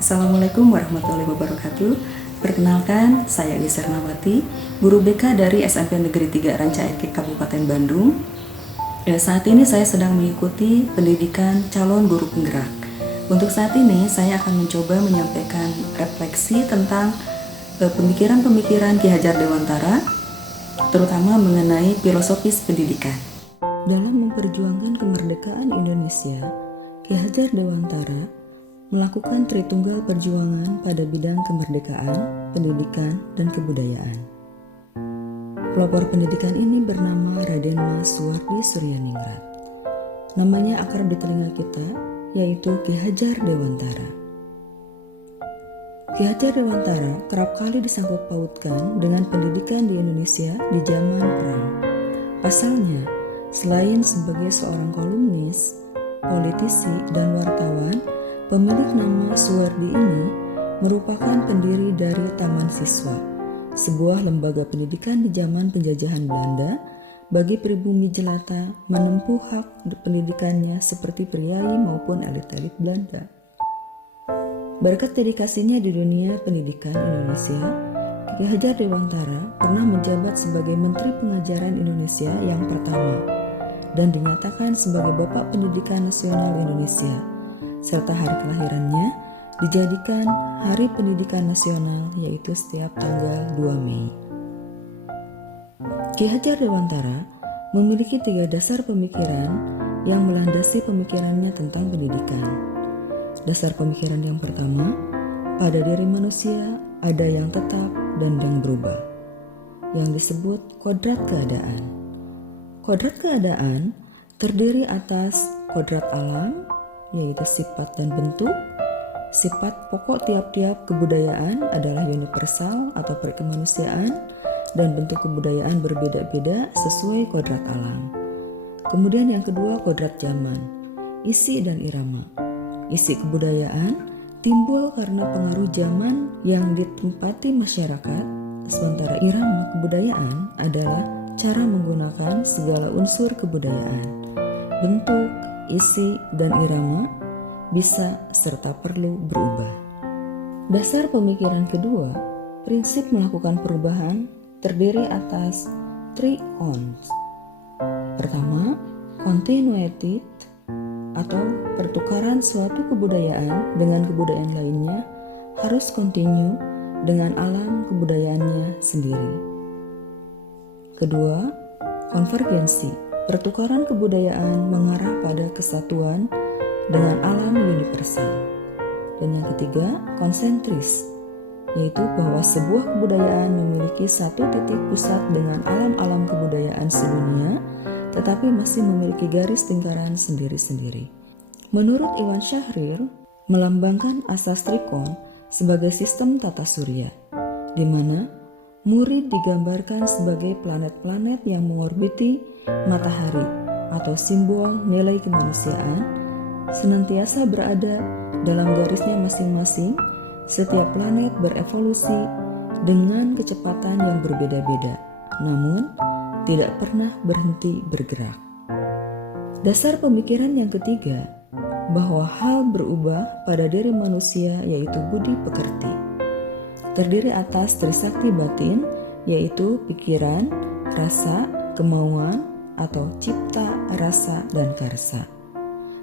Assalamualaikum warahmatullahi wabarakatuh. Perkenalkan, saya Lisa Ernawati, guru BK dari SMP Negeri 3 Rancaekek Kabupaten Bandung. Saat ini saya sedang mengikuti pendidikan calon guru penggerak. Untuk saat ini saya akan mencoba menyampaikan refleksi tentang pemikiran-pemikiran Ki Hajar Dewantara, terutama mengenai filosofis pendidikan. Dalam memperjuangkan kemerdekaan Indonesia, Ki Hajar Dewantara melakukan tritunggal perjuangan pada bidang kemerdekaan, pendidikan, dan kebudayaan. Pelopor pendidikan ini bernama Raden Mas Suwardi Suryaningrat. Namanya akrab di telinga kita, yaitu Ki Hajar Dewantara. Ki Hajar Dewantara kerap kali disangkut pautkan dengan pendidikan di Indonesia di zaman perang. Pasalnya, selain sebagai seorang kolumnis, politisi, dan wartawan, pemilik nama Suwardi ini merupakan pendiri dari Taman Siswa, sebuah lembaga pendidikan di zaman penjajahan Belanda bagi pribumi jelata menempuh hak pendidikannya seperti priai maupun elit-elit Belanda. Berkat dedikasinya di dunia pendidikan Indonesia, Ki Hajar Dewantara pernah menjabat sebagai Menteri Pengajaran Indonesia yang pertama dan dinyatakan sebagai Bapak Pendidikan Nasional Indonesia, serta hari kelahirannya dijadikan Hari Pendidikan Nasional, yaitu setiap tanggal 2 Mei. Ki Hajar Dewantara memiliki 3 dasar pemikiran yang melandasi pemikirannya tentang pendidikan. Dasar pemikiran yang pertama, pada diri manusia ada yang tetap dan yang berubah, yang disebut kodrat keadaan. Kodrat keadaan terdiri atas kodrat alam, yaitu sifat dan bentuk. Sifat pokok tiap-tiap kebudayaan adalah universal atau perkemanusiaan, dan bentuk kebudayaan berbeda-beda sesuai kodrat alam. Kemudian yang kedua, kodrat zaman, isi dan irama. Isi kebudayaan timbul karena pengaruh zaman yang ditempati masyarakat, sementara irama kebudayaan adalah cara menggunakan segala unsur kebudayaan. Bentuk, isi, dan irama bisa serta perlu berubah. Dasar pemikiran kedua, prinsip melakukan perubahan terdiri atas 3 cons. Pertama, continuity atau pertukaran suatu kebudayaan dengan kebudayaan lainnya harus continue dengan alam kebudayaannya sendiri. Kedua, konvergensi. Pertukaran kebudayaan mengarah pada kesatuan dengan alam universal. Dan yang ketiga, konsentris, yaitu bahwa sebuah kebudayaan memiliki satu titik pusat dengan alam-alam kebudayaan sedunia, tetapi masih memiliki garis lingkaran sendiri-sendiri. Menurut Iwan Syahrir, melambangkan asas trikon sebagai sistem tata surya, di mana murid digambarkan sebagai planet-planet yang mengorbiti matahari atau simbol nilai kemanusiaan, senantiasa berada dalam garisnya masing-masing. Setiap planet berevolusi dengan kecepatan yang berbeda-beda, namun tidak pernah berhenti bergerak. Dasar pemikiran yang ketiga, bahwa hal berubah pada diri manusia, yaitu budi pekerti. Terdiri atas trisakti batin, yaitu pikiran, rasa, kemauan, atau cipta, rasa, dan karsa.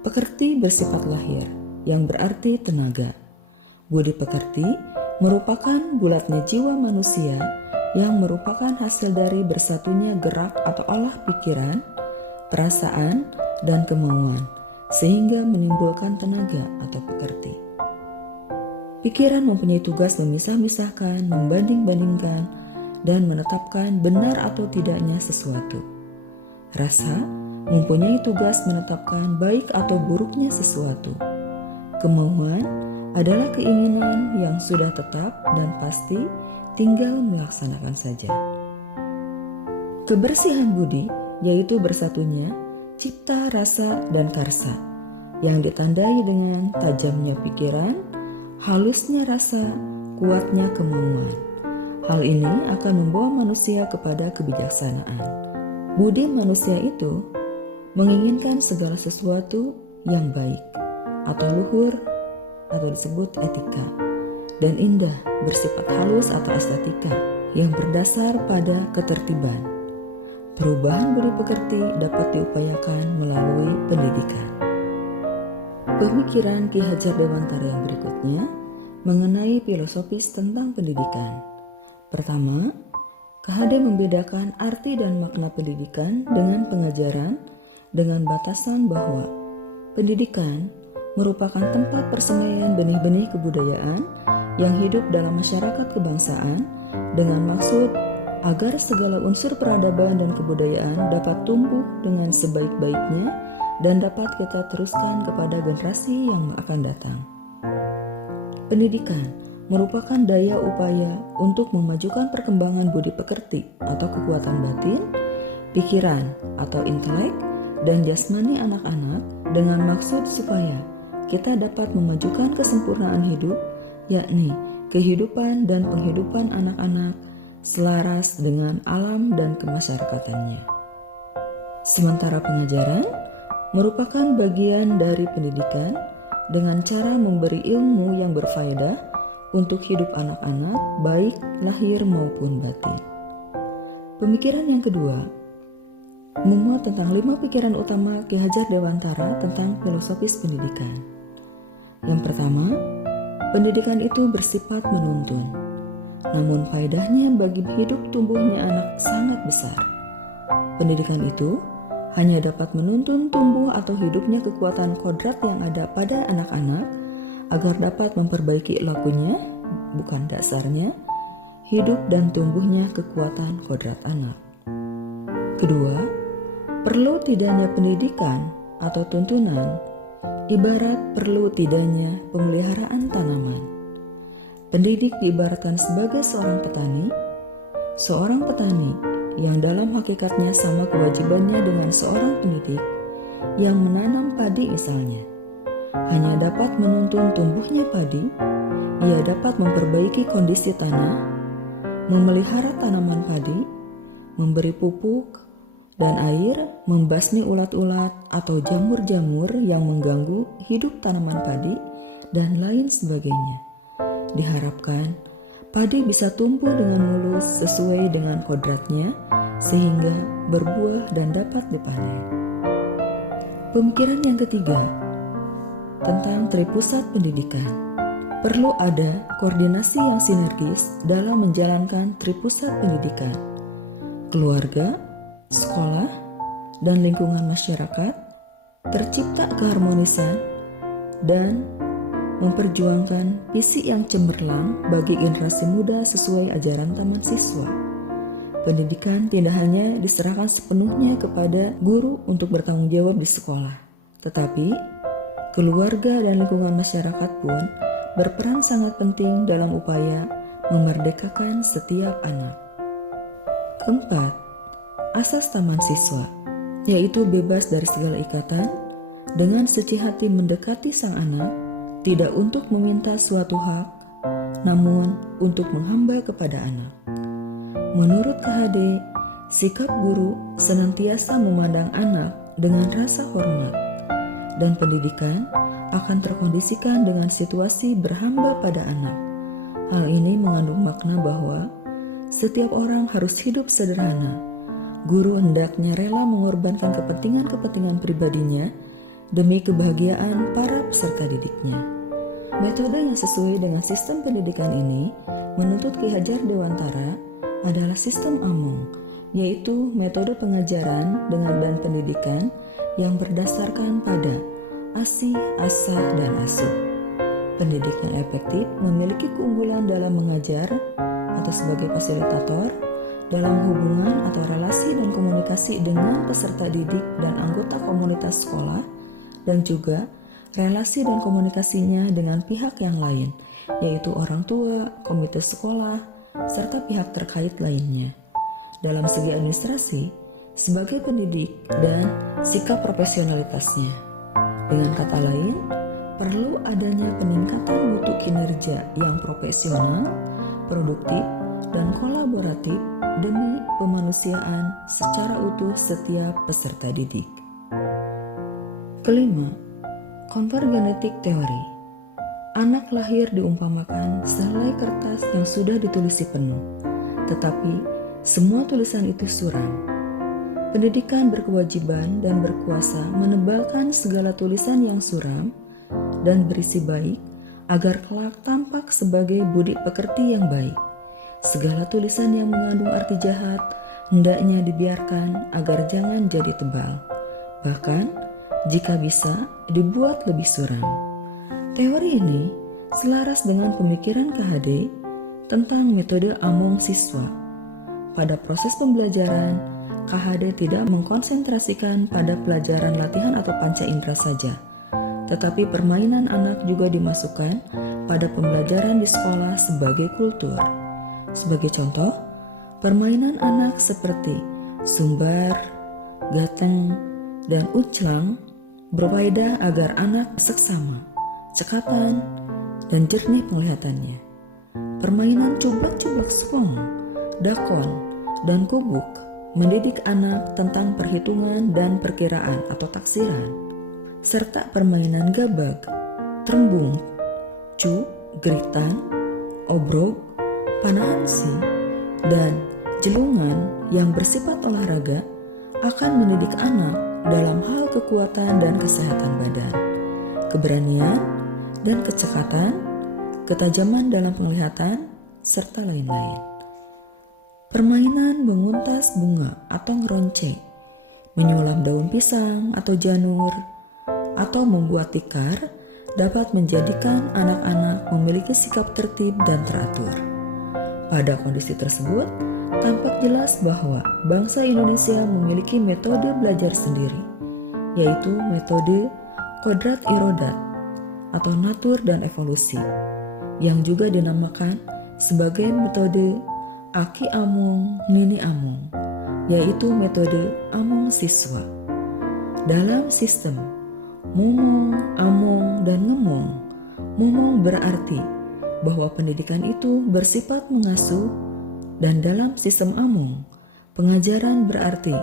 Pekerti bersifat lahir, yang berarti tenaga. Budi pekerti merupakan bulatnya jiwa manusia yang merupakan hasil dari bersatunya gerak atau olah pikiran, perasaan, dan kemauan, sehingga menimbulkan tenaga atau pekerti. Pikiran mempunyai tugas memisah-misahkan, membanding-bandingkan, dan menetapkan benar atau tidaknya sesuatu. Rasa mempunyai tugas menetapkan baik atau buruknya sesuatu. Kemauan adalah keinginan yang sudah tetap dan pasti, tinggal melaksanakan saja. Kebersihan budi, yaitu bersatunya cipta, rasa, dan karsa, yang ditandai dengan tajamnya pikiran, halusnya rasa, kuatnya kemauan. Hal ini akan membawa manusia kepada kebijaksanaan. Budi manusia itu menginginkan segala sesuatu yang baik atau luhur atau disebut etika dan indah, bersifat halus atau estetika yang berdasar pada ketertiban. Perubahan budi pekerti dapat diupayakan melalui pendidikan. Pemikiran Ki Hajar Dewantara yang berikutnya mengenai filosofis tentang pendidikan. Pertama, KHD membedakan arti dan makna pendidikan dengan pengajaran dengan batasan bahwa pendidikan merupakan tempat persemaian benih-benih kebudayaan yang hidup dalam masyarakat kebangsaan dengan maksud agar segala unsur peradaban dan kebudayaan dapat tumbuh dengan sebaik-baiknya dan dapat kita teruskan kepada generasi yang akan datang. Pendidikan merupakan daya upaya untuk memajukan perkembangan budi pekerti atau kekuatan batin, pikiran atau intelek, dan jasmani anak-anak dengan maksud supaya kita dapat memajukan kesempurnaan hidup, yakni kehidupan dan penghidupan anak-anak selaras dengan alam dan kemasyarakatannya. Sementara pengajaran merupakan bagian dari pendidikan dengan cara memberi ilmu yang berfaedah untuk hidup anak-anak baik lahir maupun batin. Pemikiran yang kedua memuat tentang 5 pikiran utama Ki Hajar Dewantara tentang filosofis pendidikan. Yang pertama, pendidikan itu bersifat menuntun, namun faedahnya bagi hidup tumbuhnya anak sangat besar. Pendidikan itu hanya dapat menuntun tumbuh atau hidupnya kekuatan kodrat yang ada pada anak-anak agar dapat memperbaiki lakunya, bukan dasarnya, hidup dan tumbuhnya kekuatan kodrat anak. Kedua, perlu tidaknya pendidikan atau tuntunan, ibarat perlu tidaknya pemeliharaan tanaman. Pendidik diibaratkan sebagai seorang petani yang dalam hakikatnya sama kewajibannya dengan seorang pendidik yang menanam padi misalnya. Hanya dapat menuntun tumbuhnya padi, ia dapat memperbaiki kondisi tanah, memelihara tanaman padi, memberi pupuk dan air, membasmi ulat-ulat atau jamur-jamur yang mengganggu hidup tanaman padi, dan lain sebagainya. Diharapkan padi bisa tumbuh dengan mulus sesuai dengan kodratnya sehingga berbuah dan dapat dipanen. Pemikiran yang ketiga tentang tripusat pendidikan. Perlu ada koordinasi yang sinergis dalam menjalankan tripusat pendidikan. Keluarga, sekolah, dan lingkungan masyarakat, tercipta keharmonisan dan memperjuangkan visi yang cemerlang bagi generasi muda sesuai ajaran taman siswa. Pendidikan tidak hanya diserahkan sepenuhnya kepada guru untuk bertanggung jawab di sekolah, tetapi keluarga dan lingkungan masyarakat pun berperan sangat penting dalam upaya memerdekakan setiap anak. Keempat, asas taman siswa, yaitu bebas dari segala ikatan, dengan suci hati mendekati sang anak, tidak untuk meminta suatu hak, namun untuk menghamba kepada anak. Menurut KHD, sikap guru senantiasa memandang anak dengan rasa hormat, dan pendidikan akan terkondisikan dengan situasi berhamba pada anak. Hal ini mengandung makna bahwa setiap orang harus hidup sederhana. Guru hendaknya rela mengorbankan kepentingan-kepentingan pribadinya demi kebahagiaan para peserta didiknya. Metode yang sesuai dengan sistem pendidikan ini menuntut Ki Hajar Dewantara adalah sistem Amung, yaitu metode pengajaran dan pendidikan yang berdasarkan pada asih, asah, dan asuh. Pendidik yang efektif memiliki keunggulan dalam mengajar atau sebagai fasilitator, dalam hubungan atau relasi dan komunikasi dengan peserta didik dan anggota komunitas sekolah, dan juga relasi dan komunikasinya dengan pihak yang lain, yaitu orang tua, komite sekolah, serta pihak terkait lainnya. Dalam segi administrasi, sebagai pendidik dan sikap profesionalitasnya. Dengan kata lain, perlu adanya peningkatan mutu kinerja yang profesional, produktif, dan kolaboratif demi pemanusiaan secara utuh setiap peserta didik. Kelima, konvergenetik teori. Anak lahir diumpamakan sehelai kertas yang sudah ditulisi penuh, tetapi semua tulisan itu suram. Pendidikan berkewajiban dan berkuasa menebalkan segala tulisan yang suram dan berisi baik agar kelak tampak sebagai budi pekerti yang baik. Segala tulisan yang mengandung arti jahat hendaknya dibiarkan agar jangan jadi tebal. Bahkan, jika bisa, dibuat lebih suram. Teori ini selaras dengan pemikiran KHD tentang metode among siswa. Pada proses pembelajaran, KHD tidak mengkonsentrasikan pada pelajaran latihan atau panca indera saja, tetapi permainan anak juga dimasukkan pada pembelajaran di sekolah sebagai kultur. Sebagai contoh, permainan anak seperti sumbar, gateng, dan uclang berfaedah agar anak seksama, cekatan, dan jernih penglihatannya. Permainan cubak-cubak suong, dakon, dan kubuk mendidik anak tentang perhitungan dan perkiraan atau taksiran, serta permainan gabag, terembung, cu, geritan, obrok, panahansi, dan jelungan yang bersifat olahraga akan mendidik anak dalam hal kekuatan dan kesehatan badan, keberanian dan kecekatan, ketajaman dalam penglihatan, serta lain-lain. Permainan menguntas bunga atau ngeronceng, menyulam daun pisang atau janur, atau membuat tikar dapat menjadikan anak-anak memiliki sikap tertib dan teratur. Pada kondisi tersebut, tampak jelas bahwa bangsa Indonesia memiliki metode belajar sendiri, yaitu metode kodrat irodat atau natur dan evolusi, yang juga dinamakan sebagai metode Aki Amung Nini Amung, yaitu metode among siswa. Dalam sistem mumung, amung, dan ngemong, mumung berarti bahwa pendidikan itu bersifat mengasuh, dan dalam sistem amung, pengajaran berarti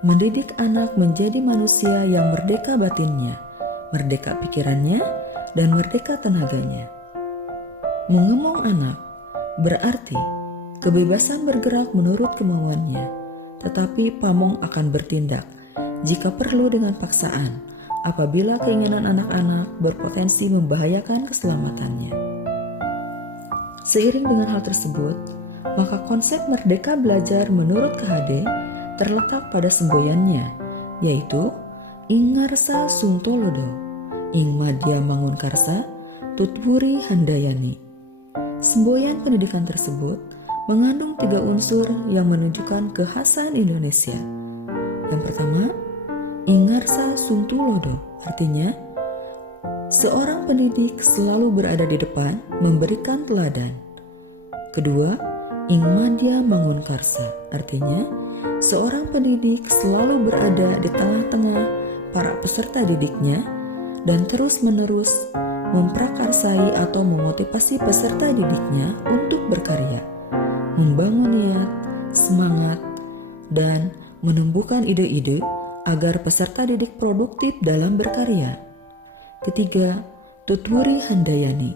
mendidik anak menjadi manusia yang merdeka batinnya, merdeka pikirannya, dan merdeka tenaganya. Mengemong anak berarti kebebasan bergerak menurut kemauannya, tetapi pamong akan bertindak jika perlu dengan paksaan apabila keinginan anak-anak berpotensi membahayakan keselamatannya. Seiring dengan hal tersebut, maka konsep merdeka belajar menurut KHD terletak pada semboyannya, yaitu ing ngarsa suntolodo, ing madya mangunkarsa, tutwuri handayani. Semboyan pendidikan tersebut mengandung 3 unsur yang menunjukkan kekhasan Indonesia. Yang pertama, ingarsa suntulodo, artinya seorang pendidik selalu berada di depan memberikan teladan. Kedua, ingmadya mangunkarsa, artinya seorang pendidik selalu berada di tengah-tengah para peserta didiknya dan terus-menerus memprakarsai atau memotivasi peserta didiknya untuk berkarya, membangun niat, semangat, dan menumbuhkan ide-ide agar peserta didik produktif dalam berkarya. Ketiga, tutwuri handayani,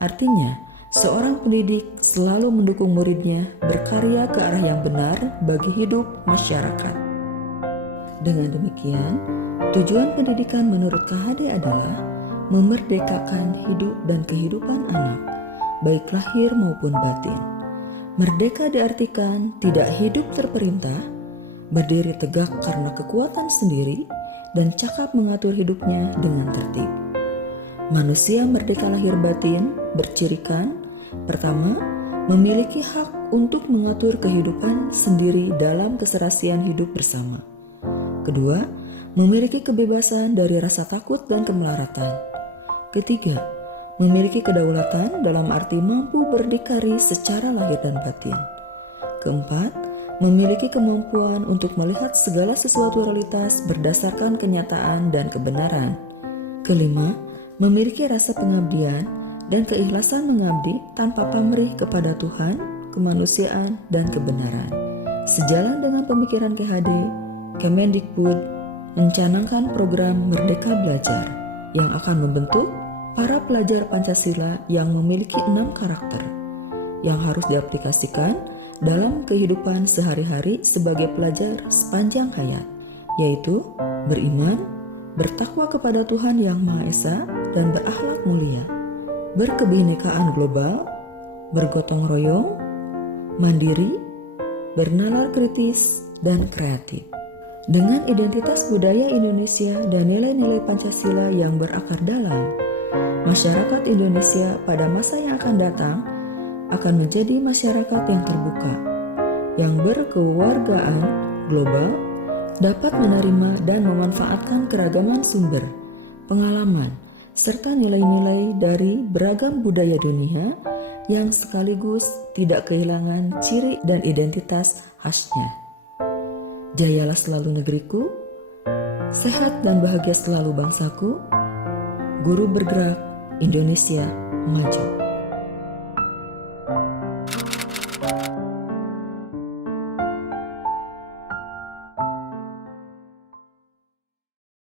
artinya seorang pendidik selalu mendukung muridnya berkarya ke arah yang benar bagi hidup masyarakat. Dengan demikian, tujuan pendidikan menurut KHD adalah memerdekakan hidup dan kehidupan anak, baik lahir maupun batin. Merdeka diartikan tidak hidup terperintah, berdiri tegak karena kekuatan sendiri, dan cakap mengatur hidupnya dengan tertib. Manusia merdeka lahir batin bercirikan, pertama, memiliki hak untuk mengatur kehidupan sendiri dalam keserasian hidup bersama. Kedua, memiliki kebebasan dari rasa takut dan kemelaratan. Ketiga, memiliki kedaulatan dalam arti mampu berdikari secara lahir dan batin. Keempat, memiliki kemampuan untuk melihat segala sesuatu realitas berdasarkan kenyataan dan kebenaran. Kelima, memiliki rasa pengabdian dan keikhlasan mengabdi tanpa pamrih kepada Tuhan, kemanusiaan, dan kebenaran. Sejalan dengan pemikiran KHD, Kemendikbud mencanangkan program Merdeka Belajar yang akan membentuk para pelajar Pancasila yang memiliki 6 karakter yang harus diaplikasikan dalam kehidupan sehari-hari sebagai pelajar sepanjang hayat, yaitu beriman, bertakwa kepada Tuhan Yang Maha Esa, dan berakhlak mulia, berkebinekaan global, bergotong royong, mandiri, bernalar kritis, dan kreatif. Dengan identitas budaya Indonesia dan nilai-nilai Pancasila yang berakar dalam, masyarakat Indonesia pada masa yang akan datang akan menjadi masyarakat yang terbuka, yang berkewargaan global, dapat menerima dan memanfaatkan keragaman sumber, pengalaman, serta nilai-nilai dari beragam budaya dunia yang sekaligus tidak kehilangan ciri dan identitas khasnya. Jayalah selalu negeriku, sehat dan bahagia selalu bangsaku, Guru bergerak, Indonesia maju.